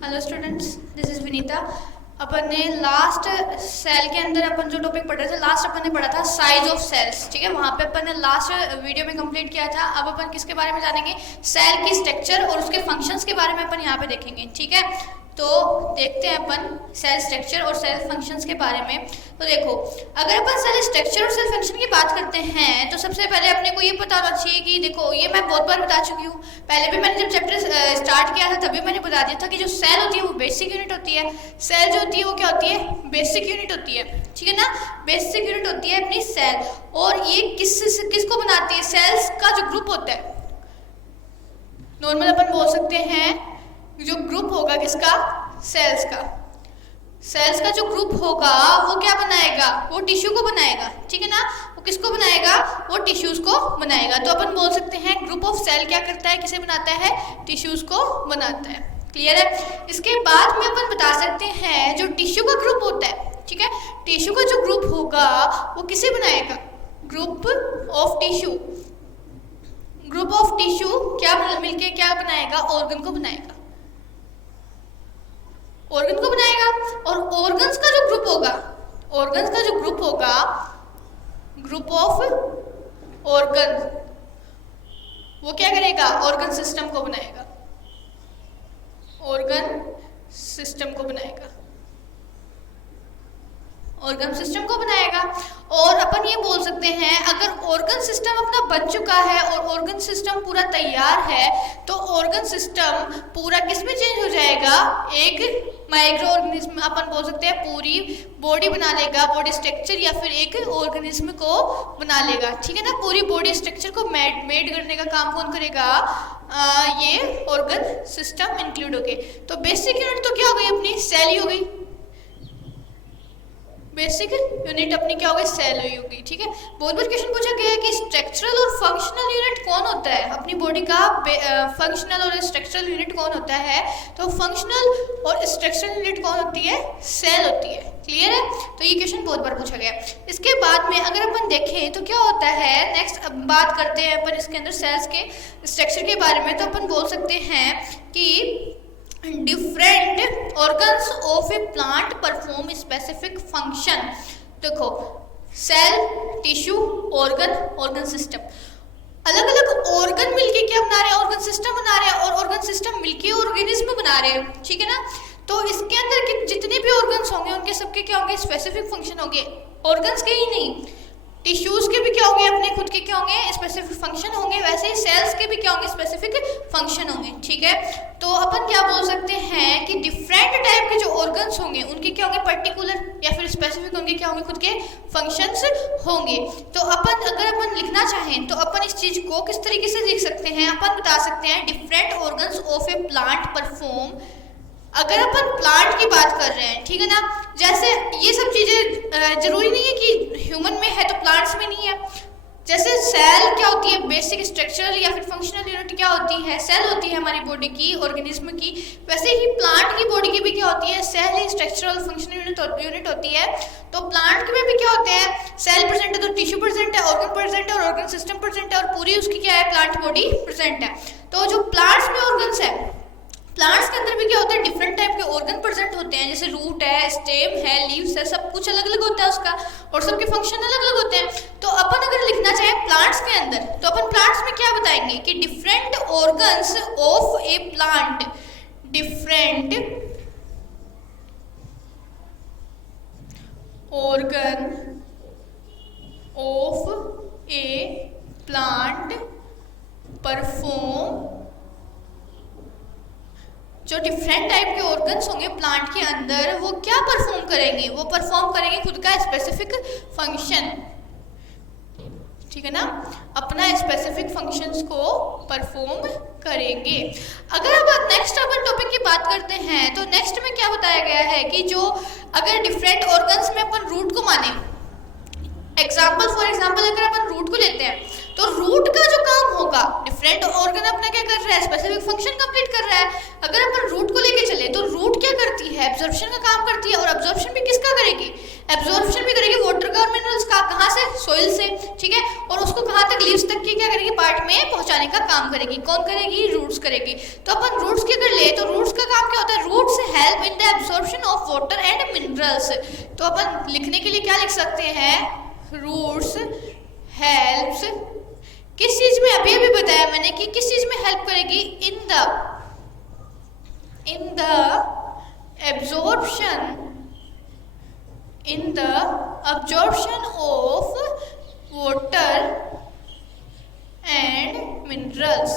Hello students, this is Vinita. अपन ने last cell के अंदर अपन जो टॉपिक पढ़ रहे थे, लास्ट अपन ने पढ़ा था साइज ऑफ सेल्स। ठीक है, वहाँ पे अपन ने लास्ट वीडियो में कंप्लीट किया था। अब अपन किसके बारे में जानेंगे? सेल की स्ट्रक्चर और उसके फंक्शंस के बारे में अपन यहाँ पे देखेंगे। ठीक है, तो देखते हैं अपन सेल स्ट्रक्चर और सेल फंक्शंस के बारे में। तो देखो, अगर अपन सेल स्ट्रक्चर और सेल फंक्शन की बात करते हैं तो सबसे पहले अपने को ये पता होना चाहिए कि देखो, ये मैं बहुत बार बता चुकी हूँ। पहले भी मैंने जब चैप्टर स्टार्ट किया था तभी मैंने बता दिया था कि जो सेल होती है वो बेसिक यूनिट होती है। सेल जो होती है वो क्या होती है? बेसिक यूनिट होती है। ठीक है ना, बेसिक यूनिट होती है अपनी सेल। और ये किसको बनाती है? सेल्स का जो ग्रुप होता है, नॉर्मल अपन बोल सकते हैं जो ग्रुप होगा किसका? सेल्स का। सेल्स का जो ग्रुप होगा वो क्या बनाएगा? वो टिश्यू को बनाएगा। ठीक है ना, वो किसको बनाएगा? वो टिश्यूज को बनाएगा। तो अपन बोल सकते हैं ग्रुप ऑफ सेल क्या करता है? किसे बनाता है? टिश्यूज को बनाता है। क्लियर है? इसके बाद में अपन बता सकते हैं जो टिश्यू का ग्रुप होता है, ठीक है, टिश्यू का जो ग्रुप होगा वो किसे बनाएगा? Group of tissue. Group of tissue क्या मिलके क्या बनाएगा? ऑर्गन को बनाएगा। ऑर्गन को बनाएगा। और ऑर्गन्स का जो ग्रुप होगा, ऑर्गन्स का जो ग्रुप होगा, ग्रुप ऑफ ऑर्गन, वो क्या करेगा? ऑर्गन सिस्टम को बनाएगा। ऑर्गन सिस्टम को बनाएगा। ऑर्गन सिस्टम को बनाएगा। और अपन ये बोल सकते हैं अगर ऑर्गन सिस्टम अपना बन चुका है और ऑर्गन सिस्टम पूरा तैयार है तो ऑर्गन सिस्टम पूरा किस में चेंज हो जाएगा? एक माइक्रो ऑर्गेनिज्म, अपन बोल सकते हैं पूरी बॉडी बना लेगा, बॉडी स्ट्रक्चर, या फिर एक ऑर्गेनिज्म को बना लेगा। ठीक है ना, पूरी बॉडी स्ट्रक्चर को मेड करने का काम कौन करेगा? ये ऑर्गन सिस्टम इंक्लूड हो गए। तो बेसिक यूनिट तो क्या हो गई अपनी? सेल ही हो गई। बेसिक यूनिट अपनी क्या हो गई? सेल ही होगी। ठीक है, बहुत बार क्वेश्चन पूछा गया है कि स्ट्रक्चरल और फंक्शनल यूनिट कौन होता है? अपनी बॉडी का फंक्शनल और स्ट्रक्चरल यूनिट कौन होता है? तो फंक्शनल और स्ट्रक्चरल यूनिट कौन होती है? सेल होती है। क्लियर है? तो ये क्वेश्चन बहुत बार पूछा गया। इसके बाद में अगर अपन देखें तो क्या होता है, नेक्स्ट अब बात करते हैं अपन इसके अंदर सेल्स के स्ट्रक्चर के बारे में। तो अपन बोल सकते हैं कि different organs of a plant perform specific function. देखो, cell, tissue, organ, organ system, अलग अलग ऑर्गन मिलके क्या बना रहे हैं? ऑर्गन सिस्टम बना रहे हैं। और ऑर्गन सिस्टम मिलके ऑर्गेनिज्म बना रहे हैं। ठीक है ना, तो इसके अंदर के जितने भी ऑर्गन्स होंगे उनके सबके क्या होंगे? स्पेसिफिक फंक्शन होंगे। ऑर्गन्स के ही नहीं, टिश्यूज के भी क्या होंगे? अपने खुद के क्या होंगे? स्पेसिफिक फंक्शन होंगे। वैसे ही सेल्स के भी क्या होंगे? स्पेसिफिक फंक्शन होंगे। ठीक है, तो अपन क्या बोल सकते हैं कि डिफरेंट टाइप के जो ऑर्गन्स होंगे उनके क्या होंगे? पर्टिकुलर या फिर स्पेसिफिक होंगे, क्या होंगे? खुद के फंक्शंस होंगे। तो अपन अगर अपन लिखना चाहें तो अपन इस चीज को किस तरीके से लिख सकते हैं? अपन बता सकते हैं different organs of a plant perform. अगर अपन प्लांट की बात कर रहे हैं, ठीक है ना, जैसे ये सब चीजें जरूरी नहीं है कि ह्यूमन में है तो प्लांट्स में नहीं है। जैसे सेल क्या होती है? बेसिक स्ट्रक्चरल या फिर फंक्शनल यूनिट क्या होती है? सेल होती है हमारी बॉडी की, ऑर्गेनिज्म की। वैसे ही प्लांट की बॉडी की भी क्या होती है? सेल ही स्ट्रक्चरल फंक्शनल यूनिट होती है। तो प्लांट में भी क्या होते हैं? सेल प्रेजेंट है तो टिश्यू प्रेजेंट है, ऑर्गन प्रेजेंट है और ऑर्गन सिस्टम प्रेजेंट है, और पूरी उसकी क्या है? प्लांट बॉडी प्रेजेंट है। तो जो प्लांट्स में ऑर्गन्स है, प्लांट्स के अंदर भी क्या होता है? डिफरेंट टाइप के ऑर्गन प्रेजेंट होते हैं। जैसे रूट है, स्टेम है, लीव्स है, सब कुछ अलग अलग होता है उसका, और सबके फंक्शन अलग अलग होते हैं। तो अपन अगर लिखना चाहें प्लांट्स के अंदर तो अपन प्लांट्स में क्या बताएंगे कि different organs of a plant, different organ of a plant perform. जो डिफरेंट टाइप के ऑर्गन्स होंगे प्लांट के अंदर वो क्या परफॉर्म करेंगे? वो परफॉर्म करेंगे खुद का स्पेसिफिक फंक्शन। ठीक है ना, अपना स्पेसिफिक फंक्शंस को परफॉर्म करेंगे। अगर अब नेक्स्ट अपन टॉपिक की बात करते हैं तो नेक्स्ट में क्या बताया गया है कि जो अगर डिफरेंट ऑर्गन्स में अपन रूट को माने, फॉर एग्जाम्पल अगर अपन रूट को लेते हैं तो रूट का जो काम होगा, डिफरेंट ऑर्गन अपना क्या कर रहा है? स्पेसिफिक फंक्शन कंप्लीट कर रहा है। अगर अपन रूट को लेके चले तो रूट क्या करती है? एब्जॉर्प्शन का काम करती है। और एब्जॉर्प्शन भी किसका करेगी? एब्जॉर्प्शन भी करेगी वाटर का और मिनरल्स का। कहाँ से? सोइल से। ठीक है, और उसको कहाँ तक? लीव्स तक की क्या करेगी? पार्ट में पहुंचाने का काम करेगी। कौन करेगी? रूट्स करेगी। तो अपन रूट्स की अगर ले तो रूट्स का काम क्या होता है, roots help in the absorption of water and minerals. तो अपन लिखने के लिए क्या लिख सकते हैं, रूट्स हेल्प्स, किस चीज में, अभी अभी बताया मैंने कि किस चीज में हेल्प करेगी, in the absorption of water and minerals।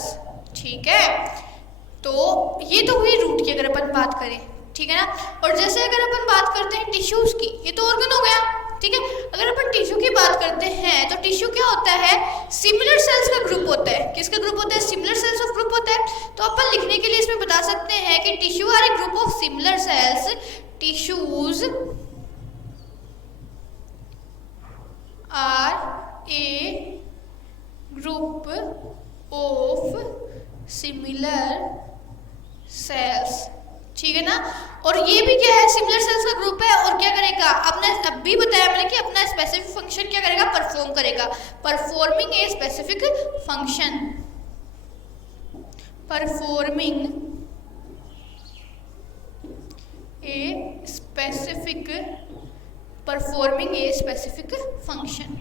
ठीक है, तो ये तो हुई रूट की अगर अपन बात करें, ठीक है ना। और जैसे अगर अपन बात करते हैं टिश्यूज की, ये तो ऑर्गन हो गया, ठीक है। अगर अपन टिश्यू की बात करते हैं तो टिश्यू क्या होता है, सिमिलर सेल्स का ग्रुप होता है। किसका ग्रुप होता है, सिमिलर सेल्स ऑफ ग्रुप होता है। तो अपन लिखने के लिए इसमें बता सकते हैं कि tissue are a group of similar cells, tissues are a group of similar cells, ठीक है ना। और ये भी क्या है, सिमिलर सेल्स का ग्रुप है, और क्या करेगा, अपना अभी बताया मैंने कि अपना स्पेसिफिक फंक्शन क्या करेगा, परफॉर्म करेगा, performing a specific function, performing a specific function,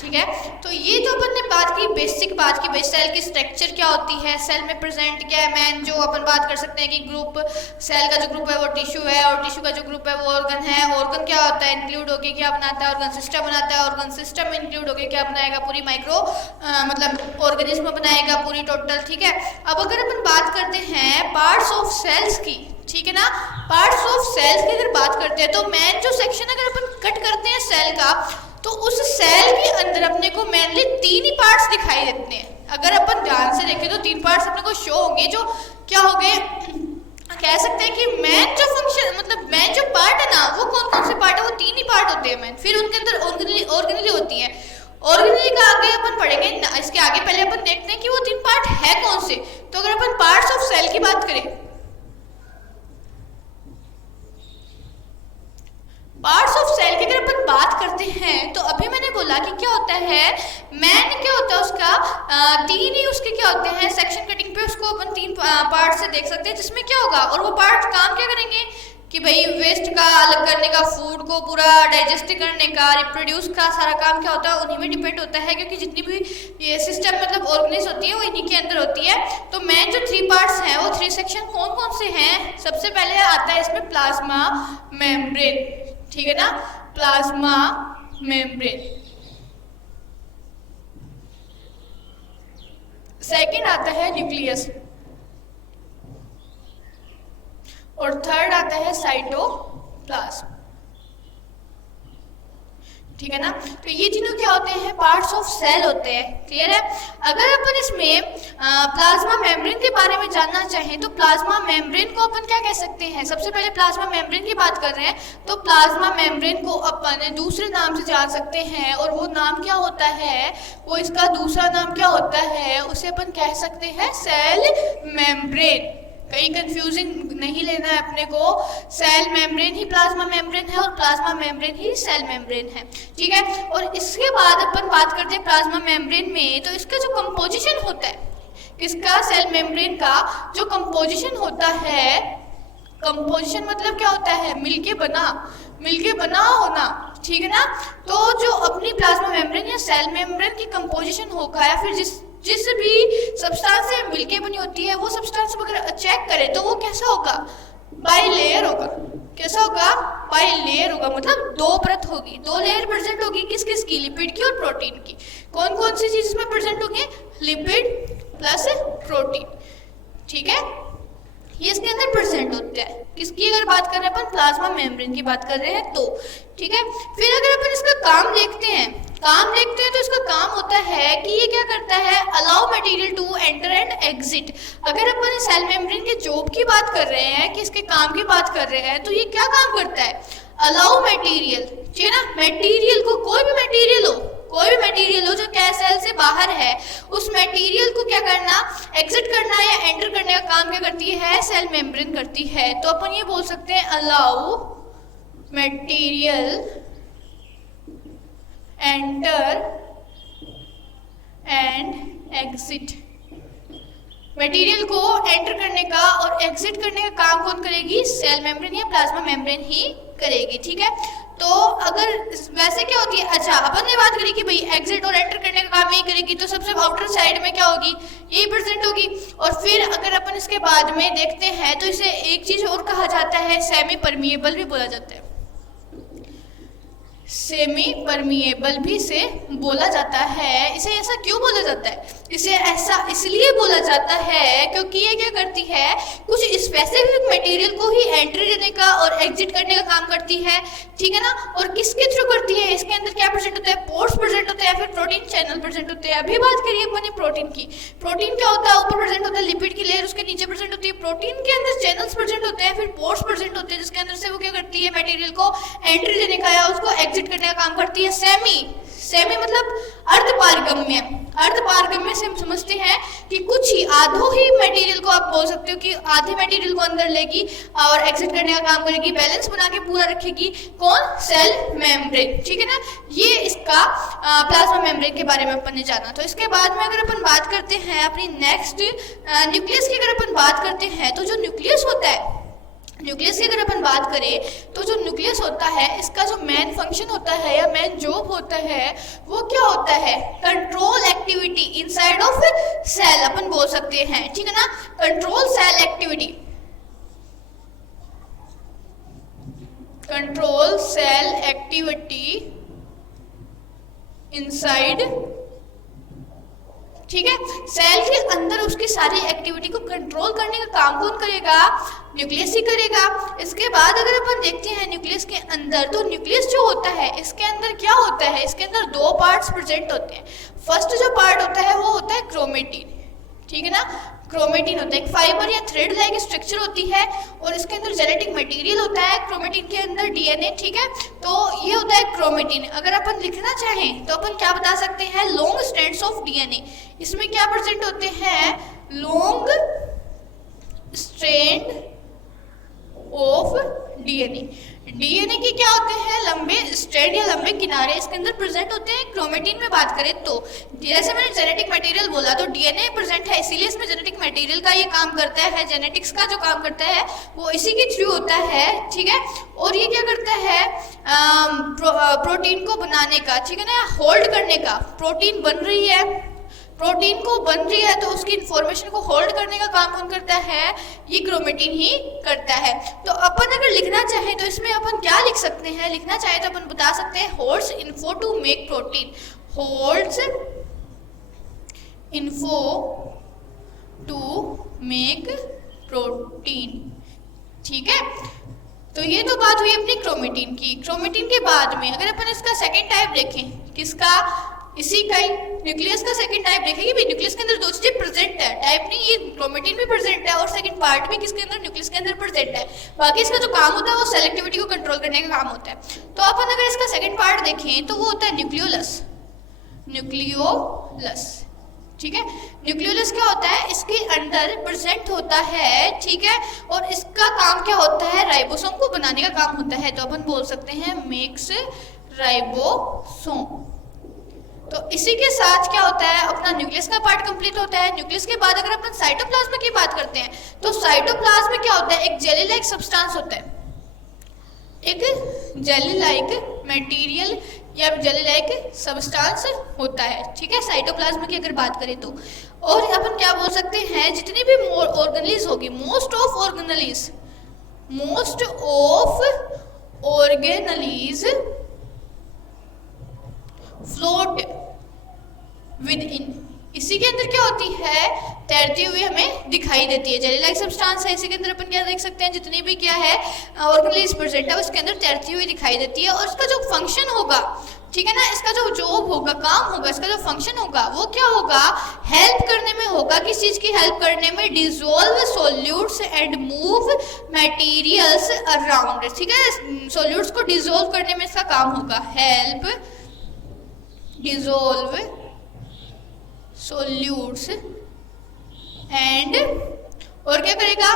ठीक है। तो ये तो अपन ने बात की, बेसिक बात की, सेल की स्ट्रक्चर क्या होती है, सेल में प्रेजेंट क्या है, मैन जो अपन बात कर सकते हैं कि ग्रुप, सेल का जो ग्रुप है वो टिश्यू है, और टिश्यू का जो ग्रुप है वो ऑर्गन है। ऑर्गन क्या होता है, इंक्लूड होके क्या बनाता है, ऑर्गन सिस्टम बनाता है। ऑर्गन सिस्टम में इंक्लूड होके क्या बनाएगा, पूरी माइक्रो मतलब ऑर्गेनिज्म बनाएगा पूरी टोटल, ठीक है। अब अगर अपन बात करते हैं पार्ट्स ऑफ सेल्स की, ठीक है ना, पार्ट्स ऑफ सेल्स की अगर बात करते हैं तो मेन जो सेक्शन अगर अपन कट करते हैं सेल का, तो उस सेल के अंदर अपने को मेनली 3 ही पार्ट्स दिखाई देते हैं। अगर अपन ध्यान से देखें तो 3 पार्ट्स अपने को शो होंगे, जो क्या हो गए, कह सकते हैं कि मेन जो फंक्शन मतलब मेन जो पार्ट है ना, वो कौन कौन से पार्ट है, वो 3 ही पार्ट होते हैं मेन। फिर उनके अंदर ऑर्गेनेली होती है। ऑर्गेनेली का आगे अपन पढ़ेंगे, इसके आगे पहले अपन देखते हैं कि वो 3 पार्ट है कौन से। तो अगर अपन पार्ट्स ऑफ सेल की बात करें, पार्ट्स ऑफ सेल की अगर अपन बात करते हैं तो अभी मैंने बोला कि क्या होता है, मैन क्या होता है उसका 3 ही उसके क्या होते हैं, सेक्शन कटिंग पे उसको अपन 3 पार्ट से देख सकते हैं, जिसमें क्या होगा, और वो पार्ट काम क्या करेंगे कि भाई वेस्ट का अलग करने का, फूड को पूरा डाइजेस्ट करने का, रिप्रोड्यूस का सारा काम क्या होता है, उन्हीं में डिपेंड होता है, क्योंकि जितनी भी ये सिस्टम मतलब ऑर्गेनिज होती है वो इन्हीं के अंदर होती है। तो मेन जो 3 पार्ट्स हैं वो 3 सेक्शन कौन कौन से हैं, सबसे पहले आता है इसमें प्लाज्मा मेम्ब्रेन, ठीक है ना, प्लाज्मा मेम्ब्रेन। सेकंड आता है न्यूक्लियस, और थर्ड आता है साइटोप्लाज्म, ठीक है ना। तो ये तीनों क्या होते हैं, पार्ट्स ऑफ सेल होते हैं, क्लियर है। अगर अपन इसमें प्लाज्मा मेम्ब्रेन के बारे में जानना चाहें तो प्लाज्मा मेम्ब्रेन को अपन क्या कह सकते हैं, सबसे पहले प्लाज्मा मेम्ब्रेन की बात कर रहे हैं तो प्लाज्मा मेम्ब्रेन को अपन दूसरे नाम से जान सकते हैं, और वो नाम क्या होता है, वो इसका दूसरा नाम क्या होता है, उसे अपन कह सकते हैं सेल मेम्ब्रेन। कहीं कंफ्यूजिंग नहीं लेना है अपने को, सेल मेम्ब्रेन ही प्लाज्मा मेम्ब्रेन है और प्लाज्मा मेम्ब्रेन ही सेल मेम्ब्रेन है, ठीक है। और इसके बाद अपन बात करते हैं प्लाज्मा मेम्ब्रेन में, तो इसका जो कंपोजिशन होता है, किसका, सेल मेम्ब्रेन का जो कंपोजिशन होता है, कंपोजिशन मतलब क्या होता है, मिलके बना होना, ठीक है ना। तो जो अपनी प्लाज्मा मेम्ब्रेन या सेल मेम्ब्रेन की कंपोजिशन होगा, या फिर जिस भी सब्सटेंस से मिलके बनी होती है, वो सब्सटेंस अगर चेक करें तो वो कैसा होगा, बाइलेयर होगा। कैसा होगा, बाइलेयर होगा, मतलब 2 परत होगी, 2 लेयर प्रेजेंट होगी, किस किस की, लिपिड की और प्रोटीन की। कौन कौन सी चीज इसमें प्रेजेंट होंगे, लिपिड प्लस प्रोटीन, ठीक है, ये इसके अंदर प्रेजेंट होता है। किसकी अगर बात कर रहे हैं अपन, प्लाज्मा मेम्ब्रेन की बात कर रहे हैं तो, ठीक है। फिर अगर अपन इसका काम देखते हैं तो इसका काम होता है कि ये क्या करता है, allow material to enter and exit. अगर अपन सेल मेम्ब्रेन के जॉब की बात कर रहे हैं, कि इसके काम की बात कर रहे हैं, तो ये क्या काम करता है, अलाउ मटेरियल, ठीक है ना, मटेरियल को, कोई भी मटेरियल हो जो क्या सेल से बाहर है, उस मटेरियल को क्या करना, एग्जिट करना या एंटर करने का काम क्या करती है, सेल मेम्ब्रेन करती है। तो अपन ये बोल सकते हैं allow material enter and exit, material को एंटर करने का और एग्जिट करने का काम कौन करेगी? सेल मेम्ब्रेन या प्लाज्मा मेम्ब्रेन ही करेगी, ठीक है। तो अगर वैसे क्या होती है, अच्छा अपन ने बात करी कि भाई एग्जिट और एंटर करने का काम यही करेगी, तो सबसे आउटर साइड में क्या होगी? यही प्रेजेंट होगी। और फिर अगर अपन इसके बाद में देखते हैं तो इसे एक चीज और कहा जाता है, सेमी परमिएबल भी बोला जाता है। सेमी परमिएबल भी इसे बोला जाता है। इसे ऐसा क्यों बोला जाता है? इसे ऐसा इसलिए बोला जाता है क्योंकि ये क्या करती है, कुछ स्पेसिफिक मटेरियल को ही एंट्री देने का और एग्जिट करने का काम करती है, ठीक है ना। और किसके थ्रू करती है? इसके अंदर क्या प्रेजेंट होता है? पोर्स प्रेजेंट होते हैं, फिर प्रोटीन चैनल प्रेजेंट होते हैं। अभी बात करिए अपने प्रोटीन की। प्रोटीन क्या होता है? ऊपर प्रेजेंट होता है लिपिड की लेयर, उसके नीचे प्रेजेंट होती है। प्रोटीन के अंदर चैनल्स प्रेजेंट होते हैं, फिर पोर्स प्रेजेंट होते हैं, जिसके अंदर से वो क्या करती है, मटेरियल को एंट्री देने का या उसको एग्जिट करने का काम करती है। सेमी मतलब अर्धपारगम्य। अर्धपारगम्य से हम समझते हैं कि कुछ ही आधो ही मटेरियल को आप बोल सकते हो कि आधे मटेरियल को अंदर लेगी और एग्जिट करने का काम करेगी, बैलेंस बना के पूरा रखेगी। कौन? सेल मेम्ब्रेन, ठीक है ना। ये इसका प्लाज्मा मेम्ब्रेन के बारे में अपन ने जाना। तो इसके बाद में अगर अपन बात करते हैं अपनी नेक्स्ट न्यूक्लियस की, अगर अपन बात करते हैं तो जो न्यूक्लियस होता है, न्यूक्लियस की अगर अपन बात करें तो जो न्यूक्लियस होता है, इसका जो मेन फंक्शन होता है या मेन जॉब होता है वो क्या होता है? Control activity inside of cell अपन बोल सकते हैं, ठीक है ना। Control cell activity, control cell activity inside, ठीक है। सेल के अंदर उसकी सारी एक्टिविटी को कंट्रोल करने का काम कौन करेगा? न्यूक्लियस ही करेगा। इसके बाद अगर अपन देखते हैं न्यूक्लियस के अंदर, तो न्यूक्लियस जो होता है इसके अंदर क्या होता है? इसके अंदर दो पार्ट्स प्रेजेंट होते हैं। फर्स्ट जो पार्ट होता है वो होता है क्रोमेटिन, ठीक है ना। क्रोमेटिन होता है एक फाइबर या थ्रेड लाइक स्ट्रक्चर होती है और इसके अंदर जेनेटिक मटेरियल होता है। क्रोमेटिन के अंदर डीएनए, ठीक है। तो ये होता है क्रोमेटिन। अगर अपन लिखना चाहें तो अपन क्या बता सकते हैं? Long strands of DNA. इसमें क्या प्रेजेंट होते हैं? Long strand of DNA. DNA के क्या होते हैं? लंबे स्ट्रैंड या लंबे किनारे इसके अंदर प्रेजेंट होते हैं। क्रोमेटिन में बात करें तो जैसे मैंने जेनेटिक मटेरियल बोला, तो डीएनए प्रेजेंट है, इसीलिए इसमें जेनेटिक मटेरियल का ये काम करता है। जेनेटिक्स का जो काम करता है वो इसी के थ्रू होता है, ठीक है। और ये क्या करता है? प्रोटीन को बनाने का, ठीक है ना, होल्ड करने का। प्रोटीन बन रही है, प्रोटीन को बन रही है तो उसकी इंफॉर्मेशन को होल्ड करने का काम कौन करता है? ये क्रोमेटिन ही करता है। तो अपन अगर लिखना चाहें तो इसमें अपन क्या लिख सकते हैं? लिखना चाहे तो अपन बता सकते हैं holds info to make protein, holds info to make protein, ठीक है। तो ये तो बात हुई अपनी क्रोमेटिन की। क्रोमेटिन के बाद में अगर अपन इसका सेकेंड टाइप देखें, किसका? इसी का ही न्यूक्लियस का सेकंड टाइप देखेंगे। भाई न्यूक्लियस के अंदर दो चीजें प्रेजेंट है, टाइप नहीं, ये क्रोमेटिन भी प्रेजेंट है और सेकंड पार्ट भी किसके अंदर? न्यूक्लियस के अंदर प्रेजेंट है। बाकी इसका जो काम होता है वो सेल एक्टिविटी को कंट्रोल करने का काम होता है। तो अपन अगर इसका सेकंड पार्ट देखें तो वो होता है न्यूक्लियोलस। न्यूक्लियोलस, ठीक है। न्यूक्लियोलस क्या होता है? इसके अंदर प्रेजेंट होता है, ठीक है। और इसका काम क्या होता है? राइबोसोम को बनाने का काम होता है। तो अपन बोल सकते हैं मेक्स राइबोसोम। तो इसी के साथ क्या होता है? अपना न्यूक्लियस का पार्ट कंप्लीट होता है। न्यूक्लियस के बाद अगर अपन साइटोप्लाज्म की बात करते हैं तो साइटोप्लाज्म में क्या होता है? एक जेली लाइक सब्सटेंस होता है, एक जेली लाइक मटेरियल या जेली लाइक सब्सटेंस होता है, ठीक है, साइटोप्लाज्म की अगर बात करें तो। और अपन क्या बोल सकते हैं? जितनी भी ऑर्गेनेलिज होगी, most of organelles float with in, इसी के अंदर क्या होती है? तैरती हुई हमें दिखाई देती है। जेली लाइक सब्सटेंस है, इसी के अंदर अपन क्या देख सकते हैं? जितनी भी क्या है ऑर्गेनेलिज प्रेजेंट है उसके अंदर तैरती हुई दिखाई देती है। और इसका जो फंक्शन होगा, ठीक है ना, इसका जो जॉब होगा, काम होगा, इसका जो फंक्शन होगा वो क्या होगा? हेल्प करने में होगा। किस चीज की हेल्प करने में? Dissolve solutes and move materials around, ठीक है। सॉल्यूट्स को डिसॉल्व करने में इसका काम होगा। हेल्प डिसॉल्व सॉल्यूट्स एंड, और क्या करेगा?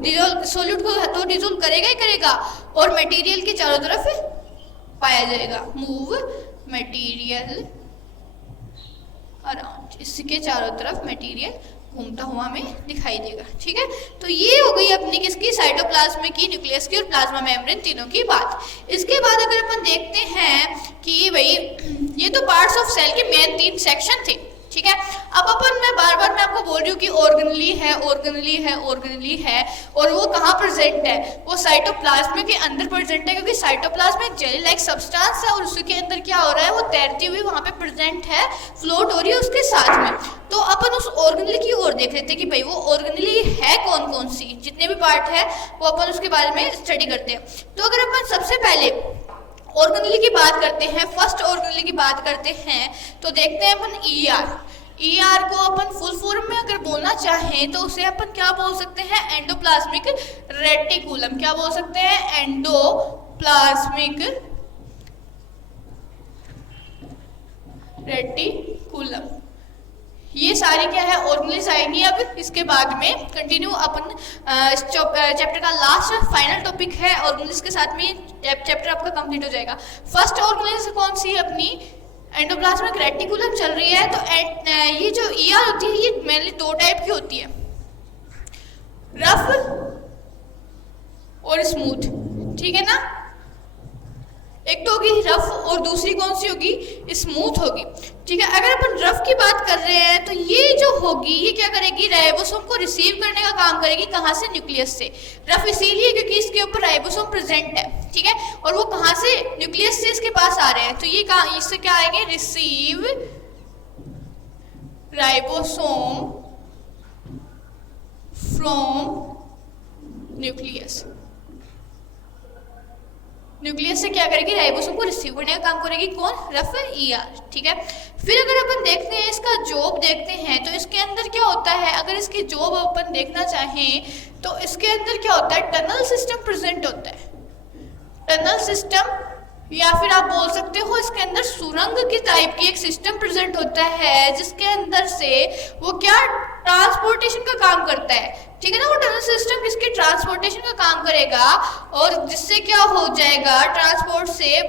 डिसॉल्व सॉल्यूट को तो डिसॉल्व करेगा ही करेगा और मटेरियल के चारों तरफ पाया जाएगा। मूव मटेरियल अराउंड, इसके चारों तरफ मटेरियल घूमता हुआ हमें दिखाई देगा। ठीक है, तो ये हो गई अपनी किसकी, साइटोप्लाज्म की, न्यूक्लियस की और प्लाज्मा मेम्ब्रेन तीनों की बात। इसके बाद अगर अपन देखते हैं कि भाई ये तो पार्ट्स ऑफ सेल के मेन 3 सेक्शन थे। ठीक है, अब अपन मैं बार बार मैं आपको बोल रही हूँ कि ऑर्गेनली है, ऑर्गेनली है, ऑर्गेनली है, और वो कहाँ प्रेजेंट है, वो साइटोप्लाज्म के अंदर प्रेजेंट है, क्योंकि साइटोप्लाज्म एक जेली लाइक सब्सटेंस है और उसके अंदर क्या हो रहा है, वो तैरती हुई वहाँ पे प्रेजेंट है, फ्लोट हो रही है उसके साथ में। तो अपन उस ऑर्गेनली की ओर देख लेते हैं कि भाई वो ऑर्गेनली है कौन कौन सी, जितने भी पार्ट है वो अपन उसके बारे में स्टडी करते हैं। तो अगर अपन सबसे पहले ऑर्गेनली की बात करते हैं, फर्स्ट ऑर्गेनली की बात करते हैं, तो देखते हैं अपन ईआर को अपन फुल फॉर्म में अगर बोलना चाहें तो उसे अपन क्या बोल सकते हैं, एंडोप्लाज्मिक रेटिकुलम। क्या बोल सकते हैं, एंडोप्लाज्मिक रेटिकुलम। ये सारी क्या है, ऑर्गेनल्स आएंगी। अब इसके बाद में कंटिन्यू अपन चैप्टर का लास्ट फाइनल टॉपिक है ऑर्गेनल्स के साथ में चैप्टर आपका कंप्लीट हो जाएगा। फर्स्ट ऑर्गेनल्स कौन सी है अपनी, एंडोप्लाज्मिक रेटिकुलम चल रही है। तो ये जो ईआर होती है ये मेनली 2 टाइप की होती है, रफ और स्मूथ। ठीक है ना, एक तो होगी रफ और दूसरी कौन सी होगी, स्मूथ होगी। ठीक है, अगर अपन रफ की बात कर रहे हैं तो ये जो होगी ये क्या करेगी, राइबोसोम को रिसीव करने का काम करेगी। कहाँ से, न्यूक्लियस से। रफ इसीलिए क्योंकि इसके ऊपर राइबोसोम प्रेजेंट है। ठीक है, और वो कहाँ से, न्यूक्लियस से इसके पास आ रहे हैं। तो ये कहाँ, इससे क्या आएंगे, receive ribosome from nucleus. Nucleus से क्या करेगी, राइबोसोम को रिसीव करने का काम करेगी कौन, रफ ईआर। ठीक है, फिर अगर अपन देखते हैं इसका जॉब देखते हैं तो इसके अंदर क्या होता है, अगर इसकी जॉब अपन देखना चाहें तो इसके अंदर क्या होता है, टनल सिस्टम प्रेजेंट होता है। टनल सिस्टम, या फिर आप बोल सकते हो इसके अंदर सुरंग की टाइप की एक सिस्टम प्रेजेंट होता है, जिसके अंदर से वो क्या, ट्रांसपोर्टेशन का काम करता है। ठीक है ना, वो टनल सिस्टम किसके, ट्रांसपोर्टेशन का काम करेगा, और जिससे क्या हो जाएगा, ट्रांसपोर्ट से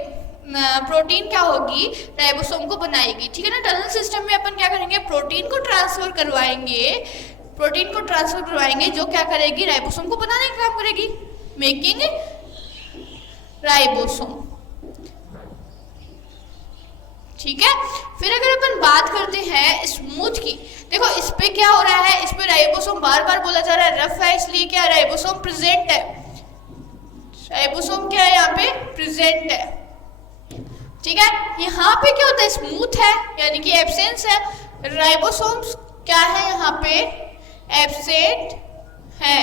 प्रोटीन क्या होगी, राइबोसोम को बनाएगी। ठीक है ना, टनल सिस्टम में अपन क्या करेंगे, प्रोटीन को ट्रांसफर करवाएंगे, प्रोटीन को ट्रांसफर करवाएंगे जो क्या करेगी, राइबोसोम को बनाने का काम करेगी, मेकिंग राइबोसोम। ठीक है, फिर अगर अपन बात करते हैं स्मूथ की, देखो इस पे क्या हो रहा है, इस पे राइबोसोम बार बार बोला जा रहा है, रफ है इसलिए क्या, राइबोसोम प्रेजेंट है, राइबोसोम क्या है यहाँ पे, प्रेजेंट है। ठीक है, यहाँ पे क्या होता है, स्मूथ है यानी कि एब्सेंस है, राइबोसोम्स क्या है यहाँ पे, एब्सेंट है।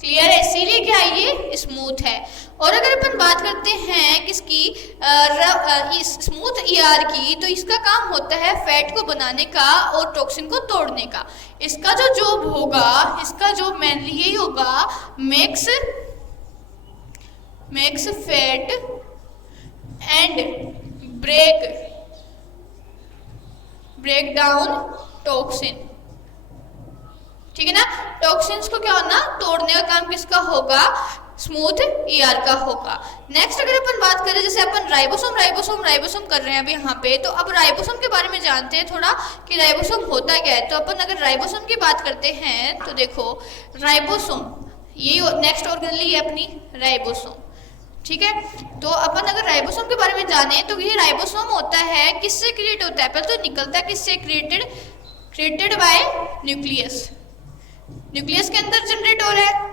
क्लियर है, इसीलिए क्या है, ये स्मूथ है। और अगर अपन बात करते हैं किसकी, स्मूथ ईआर की, तो इसका काम होता है फैट को बनाने का और टॉक्सिन को तोड़ने का। इसका जो जॉब होगा, इसका जॉब मेनली यही होगा, makes fat and break down toxin. ठीक है ना, टॉक्सिन्स को क्या होना, तोड़ने का काम किसका होगा, स्मूथ ईआर का होगा। नेक्स्ट अगर अपन बात करें, जैसे अपन राइबोसोम कर रहे हैं अभी यहाँ पे, तो अब राइबोसोम के बारे में जानते हैं थोड़ा कि राइबोसोम होता क्या है। तो अपन अगर राइबोसोम की बात करते हैं तो देखो राइबोसोम ये नेक्स्ट ऑर्गेनली है अपनी राइबोसोम। ठीक है, तो अपन अगर राइबोसोम के बारे में जाने तो ये राइबोसोम होता है, किससे क्रिएट होता है, पहले तो निकलता है किससे, क्रिएटेड बाय न्यूक्लियस। न्यूक्लियस के अंदर जनरेट हो रहा है।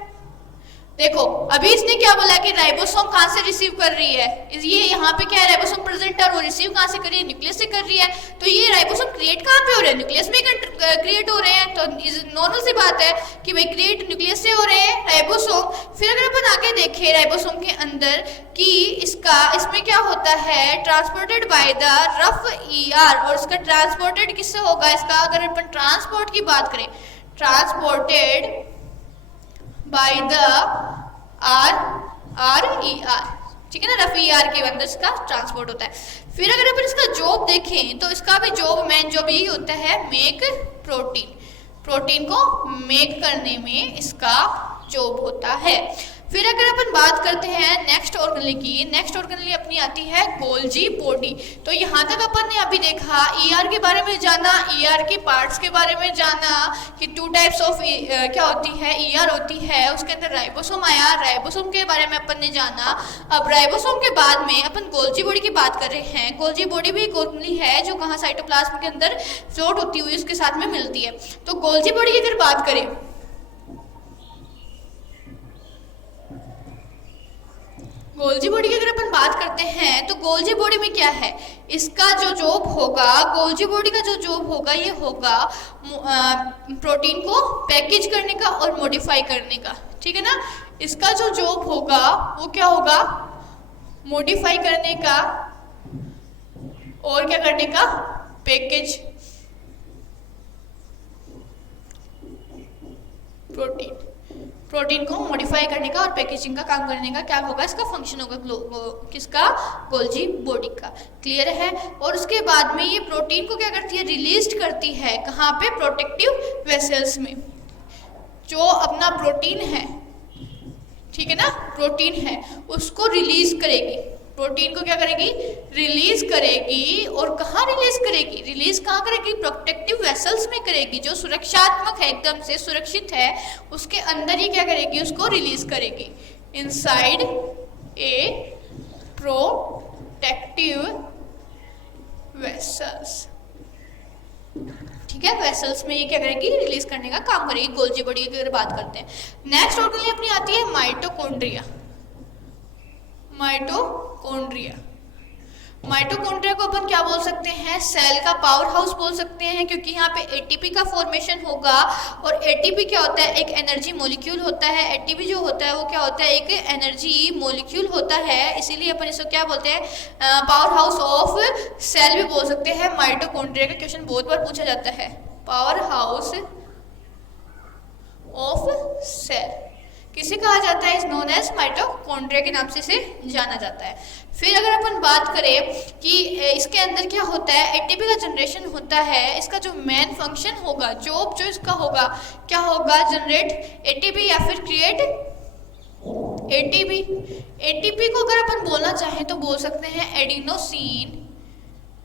देखो अभी इसने क्या बोला कि राइबोसोम कहाँ से रिसीव कर रही है, ये यहाँ पे क्या है, राइबोसोम प्रेजेंट है और वो रिसीव कहाँ से कर रही है, न्यूक्लियस से कर रही है। तो ये राइबोसोम क्रिएट कहाँ पे हो रहे हैं, न्यूक्लियस में क्रिएट हो रहे हैं। तो नॉर्मल सी बात है कि भाई क्रिएट न्यूक्लियस से हो रहे हैं राइबोसोम। फिर अगर अपन आगे देखें राइबोसोम के अंदर कि इसमें क्या होता है, transported by the rough ER, और इसका ट्रांसपोर्टेड किससे होगा, इसका अगर अपन ट्रांसपोर्ट की बात करें, ट्रांसपोर्टेड बाय द RER। ठीक है ना, रफ ईआर के अंदर इसका ट्रांसपोर्ट होता है। फिर अगर अपन इसका जॉब देखें तो इसका भी जॉब, मेन जॉब यही होता है, मेक प्रोटीन को मेक करने में इसका जॉब होता है। फिर अगर अपन बात करते हैं नेक्स्ट ऑर्गेनली की, नेक्स्ट ऑर्गेनली अपनी आती है गोल्जी बॉडी। तो यहाँ तक अपन ने अभी देखा ईआर के बारे में जाना, ईआर के पार्ट्स के बारे में जाना कि 2 टाइप्स ऑफ क्या होती है, ईआर होती है, उसके अंदर राइबोसोम आया, राइबोसोम के बारे में अपन ने जाना। अब राइबोसोम के बाद में अपन गोल्जी बॉडी की बात कर रहे हैं। गोल्जी बॉडी भी एक ऑर्गेनली है जो कहाँ साइटोप्लाज्म के अंदर फ्लोट होती हुई उसके साथ में मिलती है। तो गोल्जी बॉडी की अगर बात करें, गोल्जी बॉडी की अगर अपन बात करते हैं तो गोल्जी बॉडी में क्या है, इसका जो जॉब होगा, गोल्जी बॉडी का जो जॉब होगा ये होगा प्रोटीन को पैकेज करने का और मॉडिफाई करने का, ठीक है ना। इसका जो जॉब होगा वो क्या होगा, मॉडिफाई करने का और क्या करने का, पैकेज प्रोटीन को मॉडिफाई करने का और पैकेजिंग का काम करने का क्या होगा, इसका फंक्शन होगा किसका, गोल्जी बॉडी का। क्लियर है। और उसके बाद में ये प्रोटीन को क्या करती है, रिलीज करती है, कहाँ पे, प्रोटेक्टिव वेसल्स में। जो अपना प्रोटीन है, ठीक है ना, प्रोटीन है उसको रिलीज करेगी, प्रोटीन को क्या करेगी, रिलीज करेगी। और कहाँ रिलीज करेगी, रिलीज कहाँ करेगी, प्रोटेक्टिव वेसल्स में करेगी, जो सुरक्षात्मक है, एकदम से सुरक्षित है, उसके अंदर ही क्या करेगी, उसको रिलीज करेगी, इनसाइड ए प्रोटेक्टिव वेसल्स, ठीक है, वेसल्स में ये क्या करेगी, रिलीज करने का काम करेगी। गोल्जी बॉडी की अगर बात करते हैं, नेक्स्ट ऑर्गेनली अपनी आती है माइटोकॉन्ड्रिया। माइटोकॉन्ड्रिया को अपन क्या बोल सकते हैं, सेल का पावर हाउस बोल सकते हैं, क्योंकि यहाँ पे एटीपी का फॉर्मेशन होगा। और एटीपी क्या होता है, एक एनर्जी मॉलिक्यूल होता है। एटीपी जो होता है वो क्या होता है, एक एनर्जी मॉलिक्यूल होता है, इसीलिए अपन इसको क्या बोलते हैं, पावर हाउस ऑफ सेल भी बोल सकते हैं। माइटोकॉन्ड्रिया का क्वेश्चन बहुत बार पूछा जाता है, पावर हाउस ऑफ सेल किसे कहा जाता है, इज नोन एज माइटोकॉन्ड्रिया के नाम से इसे जाना जाता है। फिर अगर अपन बात करें कि इसके अंदर क्या होता है, एटीपी का जनरेशन होता है। इसका जो मेन फंक्शन होगा, जॉब जो इसका होगा क्या होगा, जनरेट एटीपी या फिर क्रिएट एटीपी। एटीपी को अगर अपन बोलना चाहें तो बोल सकते हैं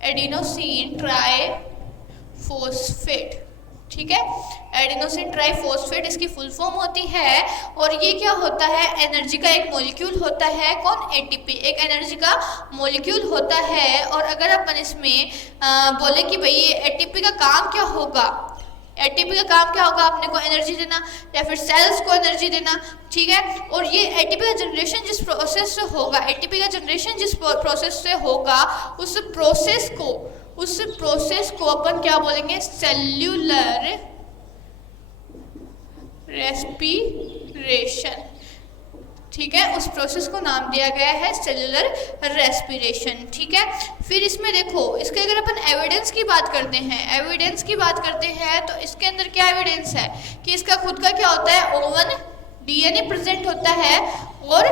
एडिनोसिन ट्राइफॉस्फेट, ठीक है, एडिनोसिन ट्राइफॉस्फेट इसकी फुल फॉर्म होती है। और ये क्या होता है, एनर्जी का एक मॉलिक्यूल होता है, कौन, एटीपी, एक एनर्जी का मॉलिक्यूल होता है। और अगर अपन इसमें बोले कि भाई ये एटीपी का काम क्या होगा, एटीपी का काम क्या होगा, अपने को एनर्जी देना या फिर सेल्स को एनर्जी देना, ठीक है। और ये एटीपी का जनरेशन जिस प्रोसेस से होगा, एटीपी का जनरेशन जिस प्रोसेस से होगा, उस प्रोसेस को अपन क्या बोलेंगे, सेल्यूलर रेस्पिरेशन, ठीक है, उस प्रोसेस को नाम दिया गया है सेल्यूलर रेस्पिरेशन, ठीक है। फिर इसमें देखो, इसके अगर अपन एविडेंस की बात करते हैं तो इसके अंदर क्या एविडेंस है कि इसका खुद का क्या होता है, ओवन डीएनए प्रेजेंट होता है और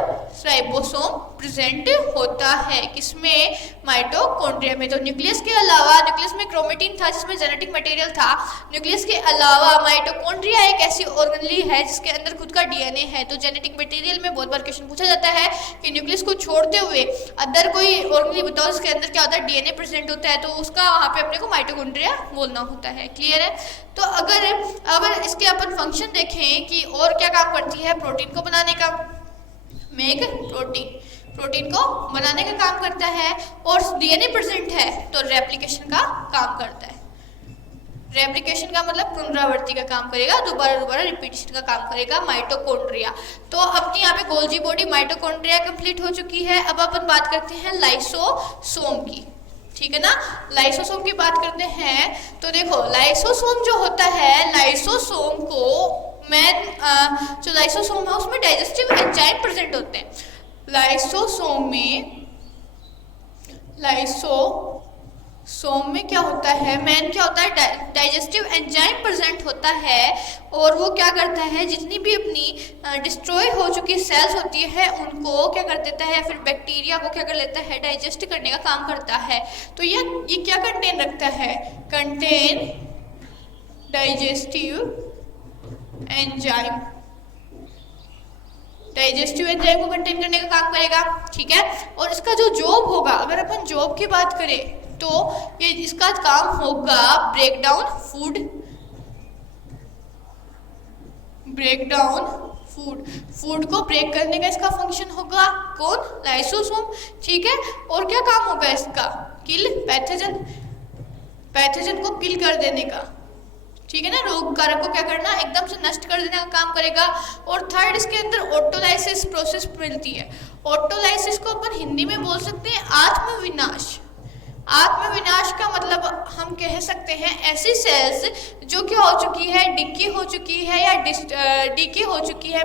राइबोसोम प्रेजेंट होता है, किसमें, माइटोकॉन्ड्रिया में। तो न्यूक्लियस के अलावा, न्यूक्लियस में क्रोमेटिन था जिसमें जेनेटिक मटेरियल था, न्यूक्लियस के अलावा माइटोकॉन्ड्रिया एक ऐसी ऑर्गेनली है जिसके अंदर खुद का डीएनए है। तो जेनेटिक मटेरियल में बहुत बार क्वेश्चन पूछा जाता है कि न्यूक्लियस को छोड़ते हुए अदर कोई ऑर्गेनली बताओ जिसके अंदर क्या होता है, डीएनए प्रेजेंट होता है, तो उसका वहाँ पे अपने को माइटोकॉन्ड्रिया बोलना होता है। क्लियर है। तो अगर इसके अपन फंक्शन देखें कि और क्या काम करती है, प्रोटीन को बनाने का, मेक प्रोटीन को बनाने का काम करता है। और डीएनए प्रेजेंट है तो रेप्लिकेशन का काम करता है। रेप्लिकेशन का मतलब पुनरावृत्ति का काम करेगा, दोबारा रिपीटेशन का काम करेगा माइटोकॉन्ड्रिया। तो अपनी यहाँ पे गोल्जी बॉडी माइटोकॉन्ड्रिया कंप्लीट हो चुकी है। अब अपन बात करते हैं लाइसोसोम की, ठीक है ना। लाइसोसोम की बात करते हैं तो देखो, लाइसोसोम जो होता है, लाइसोसोम को जो लाइसोसोम है उसमें डाइजेस्टिव एंजाइम प्रेजेंट होते हैं। लाइसोसोम में क्या होता है, क्या होता है, डाइजेस्टिव एंजाइम प्रेजेंट होता है। और वो क्या करता है, जितनी भी अपनी डिस्ट्रॉय हो चुकी सेल्स होती है उनको क्या कर देता है, फिर बैक्टीरिया को क्या कर लेता है, डाइजेस्ट करने का काम करता है। तो ये क्या कंटेन रखता है, contain digestive enzyme, digestive enzyme को कंटेन करने का काम करेगा, ठीक है। और इसका जो जॉब होगा, अगर अपन जॉब की बात करें तो ये इसका काम होगा ब्रेक डाउन फूड को ब्रेक करने का इसका फंक्शन होगा कौन, लाइसोसोम, ठीक है। और क्या काम होगा इसका, किल पैथोजन को किल कर देने का, ठीक है ना, रोग कारक को क्या करना, एकदम से नष्ट कर देने का काम करेगा। और थर्ड इसके अंदर ऑटोलाइसिस प्रोसेस मिलती है। ऑटोलाइसिस को अपन हिंदी में बोल सकते हैं आत्मविनाश। आत्मविनाश का मतलब हम कह सकते हैं ऐसी सेल्स जो क्या हो चुकी है, डिकी हो चुकी है या डिकी हो चुकी है,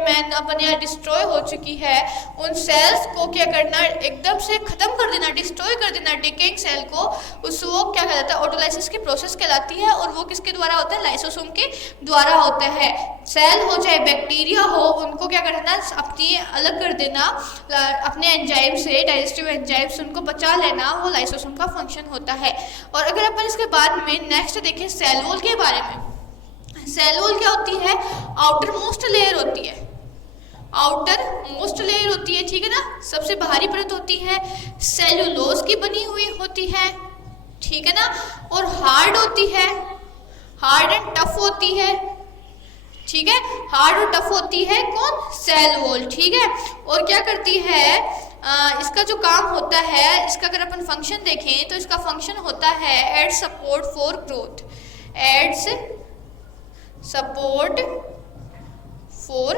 या डिस्ट्रॉय हो चुकी है, उन सेल्स को क्या करना, एकदम से खत्म कर देना, डिस्ट्रॉय कर देना डिकेइंग सेल को, उसको क्या कहलाता है, ऑटोलाइसिस की प्रोसेस कहलाती है। और वो किसके द्वारा होता है, लाइसोसोम के द्वारा होता है। सेल हो चाहे बैक्टीरिया हो, उनको क्या करना, अपनी अलग कर देना अपने एंजाइम से, डाइजेस्टिव एंजाइम से उनको बचा लेना, वो लाइसोसोम का फंक्शन होता है। और अगर अपन इसके बाद में नेक्स्ट देखें सेल वॉल के बारे में, सेल वॉल क्या होती है, आउटर मोस्ट लेयर होती है, आउटर मोस्ट लेयर होती है, ठीक है ना, सबसे बाहरी परत होती है, सेलुलोज की बनी हुई होती है, ठीक है ना, और हार्ड होती है, हार्ड एंड टफ होती है, ठीक है, हार्ड और टफ होती है कौन, सेल वॉल, ठीक है। और क्या करती है, इसका जो काम होता है, इसका अगर अपन फंक्शन देखें तो इसका फंक्शन होता है aid support for growth, aids support for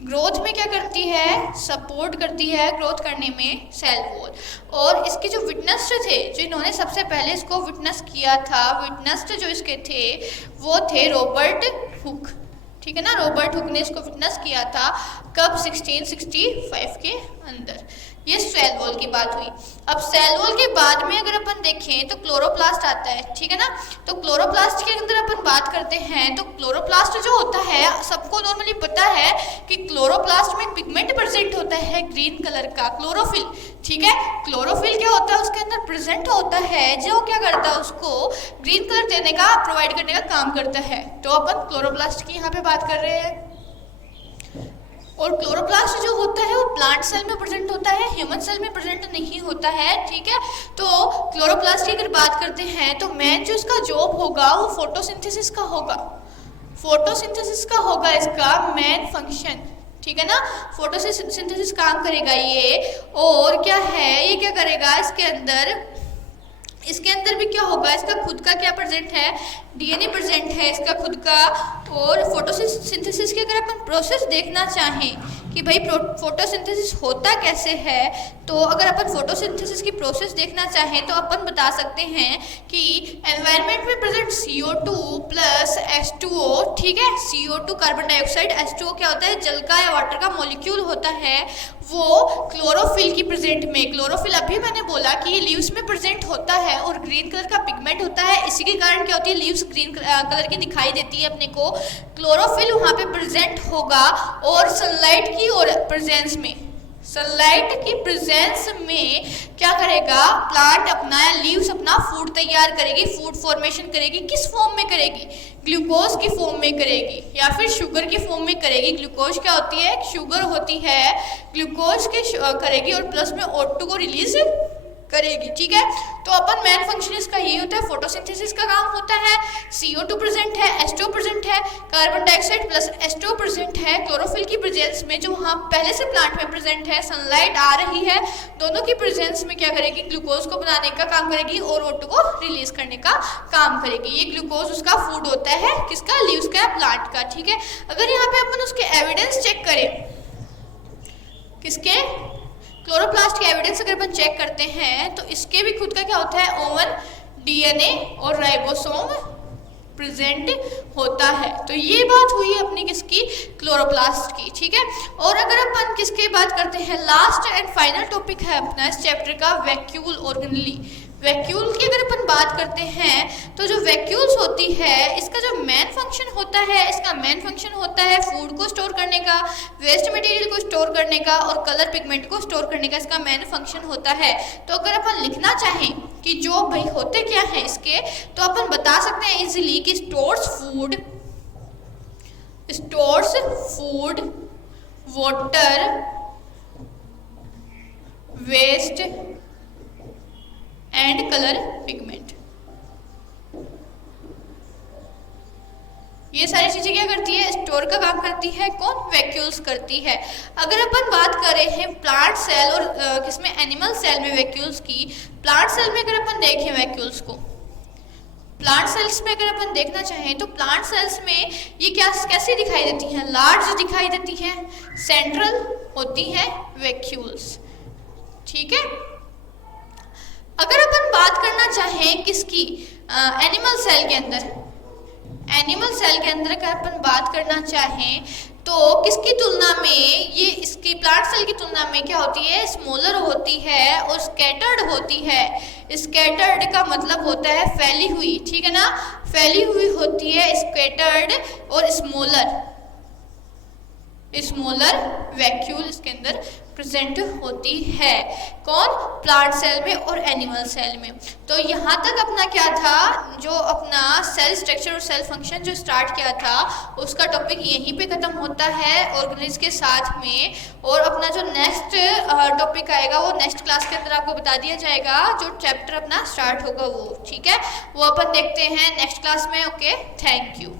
growth में क्या करती है, सपोर्ट करती है ग्रोथ करने में सेल वॉल। और इसके जो विटनेस थे, जो इन्होंने सबसे पहले इसको विटनेस किया था, विटनेस जो इसके थे वो थे रॉबर्ट हुक, ठीक है ना, रॉबर्ट हुक ने इसको विटनेस किया था कब, 1665 के अंदर। ये सेल वॉल की बात हुई। अब सेल वॉल के बाद में अगर अपन देखें तो क्लोरोप्लास्ट आता है, ठीक है ना। तो क्लोरोप्लास्ट के अंदर अपन बात करते हैं तो क्लोरोप्लास्ट जो होता है, सबको नॉर्मली पता है कि क्लोरोप्लास्ट में पिगमेंट प्रेजेंट होता है ग्रीन कलर का, क्लोरोफिल, ठीक है। क्लोरोफिल क्या होता है, उसके अंदर प्रेजेंट होता है, जो क्या करता है, उसको ग्रीन कलर देने का, प्रोवाइड करने का काम करता है। तो अपन क्लोरोप्लास्ट की यहाँ पे बात कर रहे हैं। और क्लोरोप्लास्ट जो होता है वो प्लांट सेल में प्रेजेंट होता है, ह्यूमन सेल में प्रेजेंट नहीं होता है, ठीक है। तो क्लोरोप्लास्ट की अगर बात करते हैं तो मेन जो इसका जॉब होगा वो फोटोसिंथेसिस का होगा, फोटोसिंथेसिस का होगा इसका मेन फंक्शन, ठीक है ना। फोटोसिंथेसिस काम करेगा ये। और क्या है, ये क्या करेगा, इसके अंदर भी क्या होगा, इसका खुद का क्या प्रेजेंट है, डीएनए प्रेजेंट है इसका खुद का। और फोटोसिंथेसिस की अगर अपन प्रोसेस देखना चाहें कि भाई फोटोसिंथेसिस होता कैसे है, तो अगर अपन फोटोसिंथेसिस की प्रोसेस देखना चाहें तो अपन बता सकते हैं कि एनवायरनमेंट में प्रेजेंट CO2 प्लस H2O, ठीक है, CO2 कार्बन डाइऑक्साइड, H2O क्या होता है, जल का या वाटर का मॉलिक्यूल होता है, वो क्लोरोफिल की प्रेजेंट में, क्लोरोफिल अभी मैंने बोला कि ये लीव्स में प्रेजेंट होता है और ग्रीन कलर का पिगमेंट होता है, इसी के कारण क्या होती है, लीव्स ग्रीन कलर की दिखाई देती है अपने को। क्लोरोफिल वहाँ पे प्रेजेंट होगा और सनलाइट की और प्रेजेंस में, सनलाइट की प्रेजेंस में क्या करेगा, प्लांट अपना या लीव्स अपना फूड तैयार करेगी, फूड फॉर्मेशन करेगी। किस फॉर्म में करेगी, ग्लूकोज की फॉर्म में करेगी या फिर शुगर की फॉर्म में करेगी। ग्लूकोज क्या होती है, शुगर होती है, ग्लूकोज के करेगी और प्लस में O2 को रिलीज करेगी, ठीक है। तो अपन मेन फंक्शन इसका यही होता है, फोटोसिंथेसिस का काम होता है। CO2 प्रेजेंट है, H2O प्रेजेंट है, carbon dioxide plus H2O present है, क्लोरोफिल की प्रेजेंस में जो वहाँ पहले से प्लांट में प्रेजेंट है, सनलाइट आ रही है, दोनों की प्रेजेंस में क्या करेगी, ग्लूकोज को बनाने का काम करेगी और O2 को रिलीज करने का काम करेगी। ये ग्लूकोज उसका फूड होता है, किसका, लीव्स का, प्लांट का, ठीक है। अगर यहाँ पे अपन उसके एविडेंस चेक करें, किसके, क्लोरोप्लास्ट के एविडेंस अगर अपन चेक करते हैं तो इसके भी खुद का क्या होता है, ओवन, डीएनए और राइबोसोम प्रेजेंट होता है। तो ये बात हुई अपनी किसकी, क्लोरोप्लास्ट की, ठीक है। और अगर अपन किसके बात करते हैं, लास्ट एंड फाइनल टॉपिक है अपना इस चैप्टर का, वैक्यूल ऑर्गेनेली। वैक्यूल की अगर अपन बात करते हैं तो जो वैक्यूल्स होती है, इसका जो मेन फंक्शन होता है, इसका मेन फंक्शन होता है फूड को स्टोर करने का, वेस्ट मटेरियल को स्टोर करने का और कलर पिगमेंट को स्टोर करने का, इसका मेन फंक्शन होता है। तो अगर अपन लिखना चाहें कि जो भाई होते क्या है इसके, तो अपन बता सकते हैं इजीली कि stores food water waste and colour pigment. ये सारी चीजें क्या करती है, स्टोर का काम करती है। कौन, वैक्यूल्स करती है। अगर अपन बात करें हैं प्लांट सेल और किसमें, एनिमल सेल में वैक्यूल्स की। प्लांट सेल में अगर अपन देखें वैक्यूल्स को, प्लांट सेल्स में अगर अपन देखना चाहें तो प्लांट सेल्स में ये क्या कैसे दिखाई देती हैं, लार्ज दिखाई देती हैं, सेंट्रल होती हैं वैक्यूल्स। ठीक है। अगर अपन बात करना चाहें किसकी, एनिमल सेल के अंदर, एनिमल सेल के अंदर अगर अपन बात करना चाहें तो किसकी तुलना में ये, इसकी प्लांट सेल की तुलना में क्या होती है, स्मॉलर होती है और स्कैटर्ड होती है। स्कैटर्ड का मतलब होता है फैली हुई, ठीक है ना, फैली हुई होती है स्कैटर्ड। और स्मॉलर, स्मॉलर वैक्यूल इसके अंदर प्रेजेंट होती है। कौन, प्लांट सेल में और एनिमल सेल में। तो यहाँ तक अपना क्या था, जो अपना सेल स्ट्रक्चर और सेल फंक्शन जो स्टार्ट किया था उसका टॉपिक यहीं पे खत्म होता है ऑर्गेनिज के साथ में। और अपना जो नेक्स्ट टॉपिक आएगा वो नेक्स्ट क्लास के अंदर आपको बता दिया जाएगा, जो चैप्टर अपना स्टार्ट होगा वो। ठीक है, वो अपन देखते हैं नेक्स्ट क्लास में। Okay, thank you.